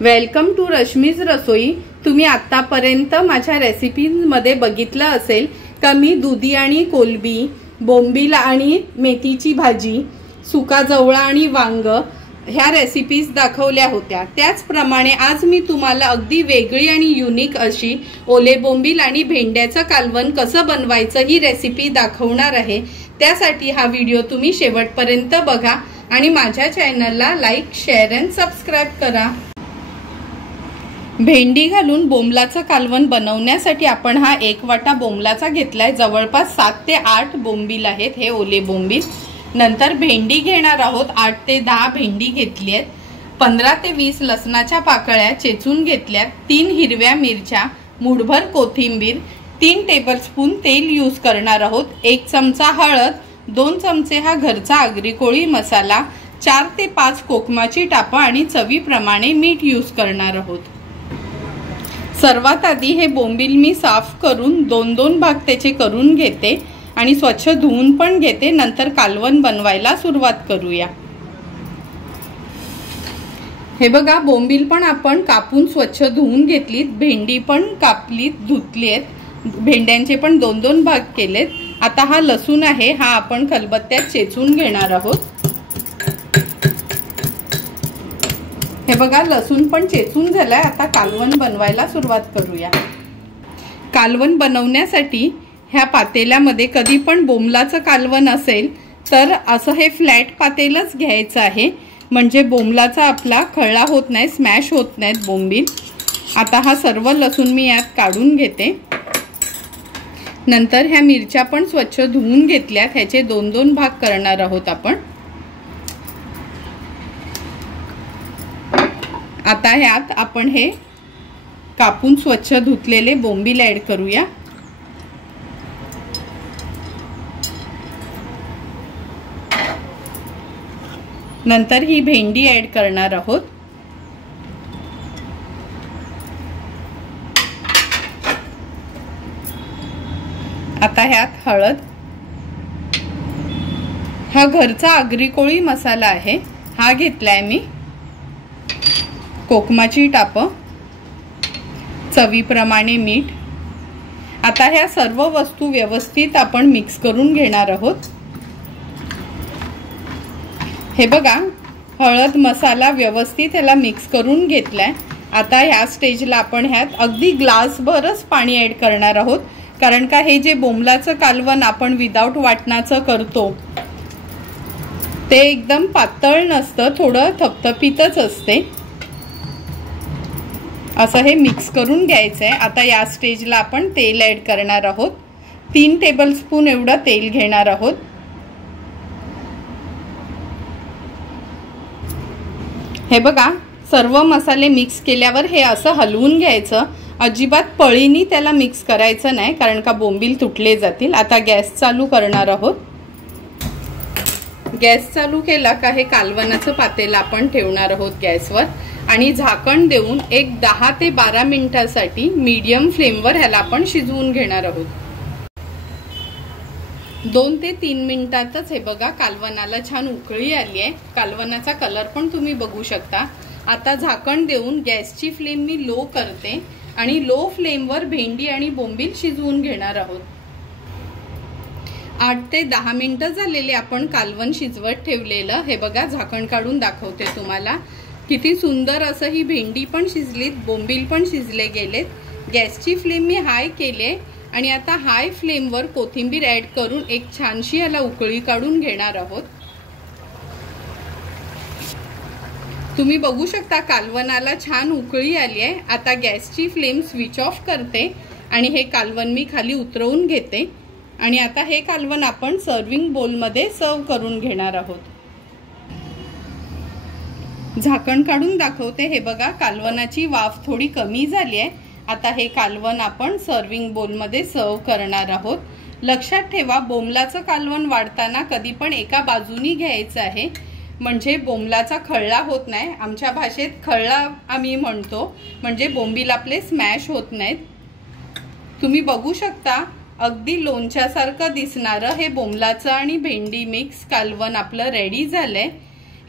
Welcome to Rashmi's रसोई। तुम्ही आतापर्यंत माझ्या रेसिपीमध्ये बघितलं असेल का मी दुधी आणि कोलबी, बोंबील आणि मेथीची भाजी, सुका जवळा आणि वांग ह्या रेसिपीज दाखवल्या होत्या। त्याचप्रमाणे आज मी तुम्हाला अगदी वेगळी आणि युनिक अशी ओले बोंबील आणि भेंड्याचं कालवण कसं बनवायचं ही रेसिपी दाखवणार आहे। त्यासाठी हा व्हिडिओ तुम्ही शेवटपर्यंत बघा आणि माझ्या चॅनलला लाईक, शेअर आणि सबस्क्राइब करा। भेंडी घालून बोंबलाचं कालवण बनवण्यासाठी आपण हा एक वाटा बोंबलाचा घेतलाय। जवळपास 7 ते 8 बोंबील आहेत हे ओले बोंबील। नंतर भेंडी घेणार आहोत, 8 ते 10 भेंडी घेतली आहेत। 15 ते 20 लसणाच्या पाकळ्या चेचून घेतल्यात। 3 हिरव्या मिरच्या, मुठभर कोथिंबीर, 3 टेबलस्पून तेल यूज करणार आहोत। 1 चमचा हळद, 2 चमचे हा घरचा आगरी कोळी मसाला, 4 ते 5 कोकमाची टापं आणि चवीप्रमाणे मीठ यूज करणार आहोत। सर्वात आधी हे बोंबील मी साफ करून 2-2 भाग त्याचे करून घेते आणि स्वच्छ धुवून पण घेते। नंतर कालवण बनवायला सुरुवात करूया। हे बघा, बोंबील पण आपण कापून स्वच्छ धुवून घेतलीत, भेंडी पण कापलीत, धुतलीत, भेंड्यांचे पण 2-2 भाग केलेत। आता हा लसूण आहे, हा आपण खलबत्त्यात चेचून घेणार आहोत। हे बघा, लसूण पण चेचून झालाय। आता कालवण बनवायला सुरुवात करूया। कालवण बनवण्यासाठी ह्या पातेल्यामध्ये कधी पण बोंबलाचं कालवण असेल तर असं हे फ्लॅट पातेलच घ्यायचं आहे, म्हणजे बोंबलाचा आपला खळा होत नाही, स्मॅश होत नाहीत बोंबील। आता हा सर्व लसूण मी यात काढून घेते। नंतर ह्या मिरच्या पण स्वच्छ धुवून घेतल्यात, ह्याचे 2-2 भाग करणार आहोत आपण। आता ह्यात आपण हे कापून स्वच्छ धुतलेले बोंबील ऍड करूया। नंतर ही भेंडी ऍड करणार आहोत। आता ह्यात हळद, हा घरचा आगरी कोळी मसाला आहे, हा घेतलाय मी। कोकमाची टापं, चवीप्रमाणे मीठ। आता ह्या सर्व वस्तू व्यवस्थित आपण मिक्स करून घेणार आहोत। हे बघा, हळद मसाला व्यवस्थित ह्याला मिक्स करून घेतलाय। आता ह्या स्टेजला आपण ह्यात अगदी ग्लासभरच पाणी ऍड करणार आहोत, कारण का हे जे बोंबलाचं कालवण आपण विदाउट वाटणाचं करतो ते एकदम पातळ नसतं, थोडं थपथपीतच असते। असं हे मिक्स करून घ्यायचंय। आता या स्टेजला आपण तेल ऍड करणार आहोत। 3 टेबलस्पून एवढं तेल घेणार आहोत। हे बघा, सर्व मसाले मिक्स केल्यावर हे असं हलवून घ्यायचं, अजिबात पळीनी त्याला मिक्स करायचं नाही, कारण का बोंबील तुटले जातील। आता गॅस चालू करणार आहोत। गॅस चालू केला का हे कालवणाचं पातेलं आपण ठेवणार आहोत गॅसवर आणि झाकण देऊन एक 10 ते 12 मिनिटांसाठी मीडियम फ्लेमवर ह्याला आपण शिजवून घेणार आहोत। 2 ते 3 मिनिटातच हे बघा, कालवणाला छान उकळी आली आहे। कालवणाचा कलर पण तुम्ही बघू शकता। आता झाकण देऊन गॅसची फ्लेम मी लो करते आणि लो फ्लेमवर भेंडी आणि बोंबील शिजवून घेणार आहोत। 8 ते 10 मिनिटं झालेले आपण कालवण शिजवत ठेवलेलं। हे बघा, झाकण काढून दाखवते तुम्हाला, किती सुंदर असं ही भेंडी पण शिजलीत, बोंबील पण शिजले गेलेत। गॅसची फ्लेम मी हाय केले आणि आता हाय फ्लेमवर कोथिंबीर ऍड करून एक छानशी याला उकळी काढून घेणार आहोत। तुम्ही बघू शकता कालवणाला छान उकळी आली आहे। आता गॅसची फ्लेम स्विच ऑफ करते आणि हे कालवण मी खाली उतरवून घेते आणि आता हे कालवण आपण सर्विंग बोलमध्ये सर्व करून घेणार आहोत। झाकण काढून दाखवते। हे बघा, कालवणाची वाफ थोडी कमी झाली आहे। आता हे कालवण आपण सर्विंग बोलमध्ये सर्व करणार आहोत। लक्षात ठेवा, बोंबलाचं कालवण वाढताना कधी पण एका बाजूनी घ्यायचं आहे, म्हणजे बोंबलाचा खळा होत नाही। आमच्या भाषेत खळा आम्ही म्हणतो, म्हणजे बोंबील आपले स्मॅश होत नाहीत। तुम्ही बघू शकता, अगदी लोणच्यासारखं दिसणारं हे बोंबलाचं आणि भेंडी मिक्स कालवण आपलं रेडी झालंय।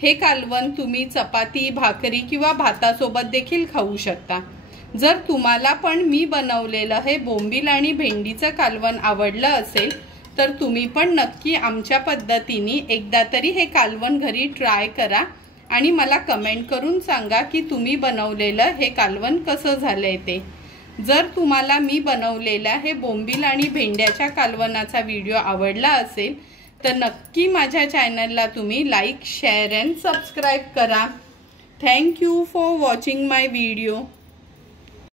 हे कालवण तुम्ही चपाती, भाकरी किंवा भातासोबत देखील खाऊ शकता। जर तुम्हाला पण मी बनवलेलं हे बोंबील आणि भेंडीचं कालवण आवडलं असेल तर तुम्ही पण नक्की आमच्या पद्धतीने एकदा तरी हे कालवण घरी ट्राय करा आणि मला कमेंट करून सांगा की तुम्ही बनवलेलं हे कालवण कसं झालंय ते। जर तुम्हाला मी बनवलेला हे बोंबील आणि भेंड्याच्या कालवणाचा व्हिडिओ आवडला असेल तर नक्की माझ्या चॅनलला तुम्ही लाईक, शेअर अँड सबस्क्राईब करा। Thank you for watching my video.